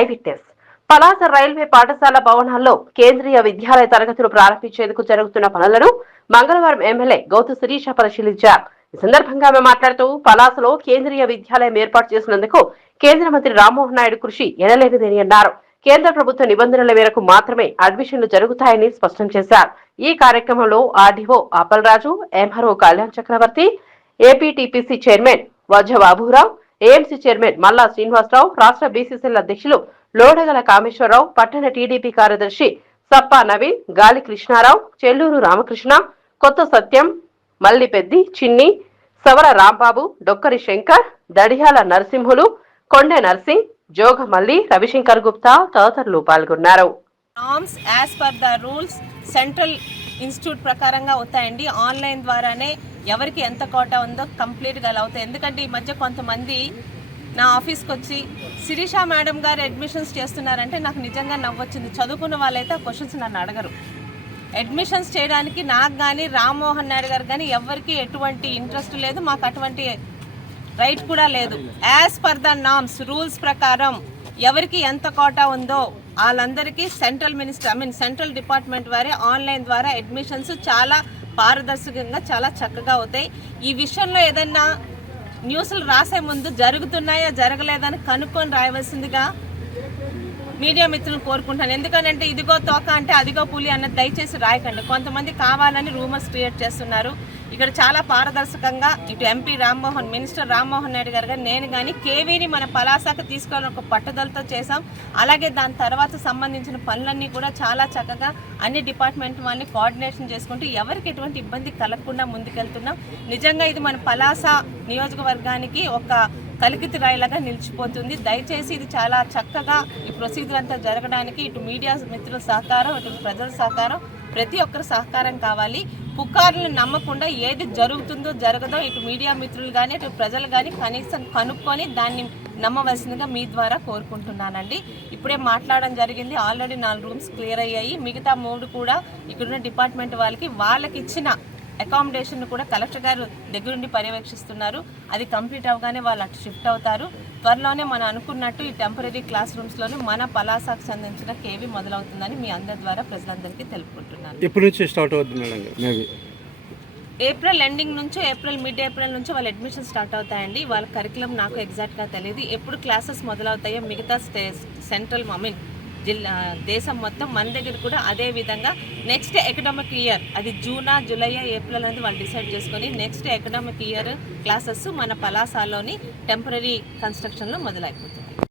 ఐవిట్నెస్ Palasa railway పాఠశాల భవనాల్లో కేంద్రీయ విద్యాలయ తరగతులు ప్రారంభించేందుకు జరుగుతున్న పనులను మంగళవారం ఎమ్మెల్యే గౌతు శిరీష పరిశీలించారు. ఈ సందర్భంగా ఆమె మాట్లాడుతూ పలాసలో కేంద్రీయ విద్యాలయం ఏర్పాటు చేసినందుకు కేంద్ర మంత్రి రామ్మోహన్ నాయుడు కృషి ఎనలేనిదని అన్నారు. కేంద్ర ప్రభుత్వ నిబంధనల మేరకు మాత్రమే అడ్మిషన్లు జరుగుతాయని స్పష్టం చేశారు. ఈ కార్యక్రమంలో RDO Appalaraju, MRO Kalyan Chakravarthi, APTPC chairman Vajja Baburao, AMC chairman Malla Srinivasarao, రాష్ట్ర బీసీసీఎల్ అధ్యక్షులు లోడగల కామేశ్వరరావు, పట్టణ టీడీపీ కార్యదర్శి సప్పా నవీన్, గాలి కృష్ణారావు, చెల్లూరు రామకృష్ణ, కొత్త సత్యం, మల్లిపెద్ది చిన్ని, సవర రాంబాబు, డొక్కరి శంకర్, దడియాల నరసింహులు, కొండె నర్సింగ్, జోగమల్లి, రవిశంకర్ గుప్తా తదితరులు పాల్గొన్నారు. Norms as per the rules central institute ప్రకారంగా అవుతాయండి. ఆన్లైన్ ద్వారానే ఎవరికి ఎంత కోటా ఉందో కంప్లీట్గా అలా అవుతాయి. ఎందుకంటే ఈ మధ్య కొంతమంది నా ఆఫీస్కి వచ్చి శిరీష మేడం గారు అడ్మిషన్స్ చేస్తున్నారంటే నాకు నిజంగా నవ్వొచ్చింది. చదువుకున్న వాళ్ళైతే ఆ క్వశ్చన్స్ నన్ను అడగరు. అడ్మిషన్స్ చేయడానికి నాకు కానీ రామ్మోహన్ నాయుడు గారు కానీ ఎవరికి ఎటువంటి ఇంట్రెస్ట్ లేదు, మాకు అటువంటి రైట్ కూడా లేదు. As per the norms rules ప్రకారం ఎవరికి ఎంత కోటా ఉందో వాళ్ళందరికీ సెంట్రల్ డిపార్ట్మెంట్ వారే ఆన్లైన్ ద్వారా అడ్మిషన్స్ చాలా పారదర్శకంగా చాలా చక్కగా అవుతాయి. ఈ విషయంలో ఏదన్నా న్యూస్లు రాసే ముందు జరుగుతున్నాయా జరగలేదని కనుక్కొని రాయవలసిందిగా మీడియా మిత్రులను కోరుకుంటాను. ఎందుకంటే ఇదిగో తోక అంటే అదిగో పులి అన్నది దయచేసి రాయకండి. కొంతమంది కావాలని రూమర్స్ క్రియేట్ చేస్తున్నారు. ఇక్కడ చాలా పారదర్శకంగా ఇటు ఎంపీ రామ్మోహన్, మినిస్టర్ రామ్మోహన్ నాయుడు గారు నేను కానీ కేవీని మన పలాసకు తీసుకోవాలని ఒక పట్టుదలతో చేశాం. అలాగే దాని తర్వాత సంబంధించిన పనులన్నీ కూడా చాలా చక్కగా అన్ని డిపార్ట్మెంట్ వాళ్ళని కోఆర్డినేషన్ చేసుకుంటూ ఎవరికి ఎటువంటి ఇబ్బంది కలగకుండా ముందుకెళ్తున్నాం. నిజంగా ఇది మన పలాస నియోజకవర్గానికి ఒక కలికితి రాయిలాగా నిలిచిపోతుంది. దయచేసి ఇది చాలా చక్కగా ఈ ప్రొసీజర్ అంతా జరగడానికి ఇటు మీడియా మిత్రుల సహకారం, ఇటు ప్రజల సహకారం, ప్రతి ఒక్కరి సహకారం కావాలి. పుకార్లను నమ్మకుండా ఏది జరుగుతుందో జరగదో ఇటు మీడియా మిత్రులు కానీ ఇటు ప్రజలు కానీ కనీసం కనుక్కొని దాన్ని నమ్మవలసిందిగా మీ ద్వారా కోరుకుంటున్నానండి. ఇప్పుడే మాట్లాడడం జరిగింది. ఆల్రెడీ 4 రూమ్స్ క్లియర్ అయ్యాయి. మిగతా 3 కూడా ఇక్కడున్న డిపార్ట్మెంట్ వాళ్ళకి ఇచ్చిన అకామిడేషన్ కూడా కలెక్టర్ గారు దగ్గరుండి పర్యవేక్షిస్తున్నారు. అది కంప్లీట్ అవగానే వాళ్ళు అటు షిఫ్ట్ అవుతారు. త్వరలోనే మనం అనుకున్నట్టు ఈ టెంపరీ క్లాస్ రూమ్స్లోనే మన పలాసకు సంబంధించిన కేవీ మొదలవుతుందని మీ అందరి ద్వారా ప్రజలందరికీ తెలుపుకుంటున్నాను. ఎప్పటి నుంచి స్టార్ట్ అవుతుంది? ఏప్రిల్ ఎండింగ్ నుంచి మిడ్ ఏప్రిల్ నుంచి వాళ్ళ అడ్మిషన్ స్టార్ట్ అవుతాయండి. వాళ్ళ కరికులం నాకు ఎగ్జాక్ట్గా తెలియదు. ఎప్పుడు క్లాసెస్ మొదలవుతాయో మిగతా సెంట్రల్ దేశం మొత్తం మన దగ్గర కూడా అదే విధంగా నెక్స్ట్ అకాడమిక్ ఇయర్ అది జూనా, జూలై, ఏప్రిల్ అనేది వాళ్ళు డిసైడ్ చేసుకొని నెక్స్ట్ అకాడమిక్ ఇయర్ క్లాసెస్ మన పలాసలోని టెంపరీ కన్స్ట్రక్షన్లో మొదలైపోతుంది.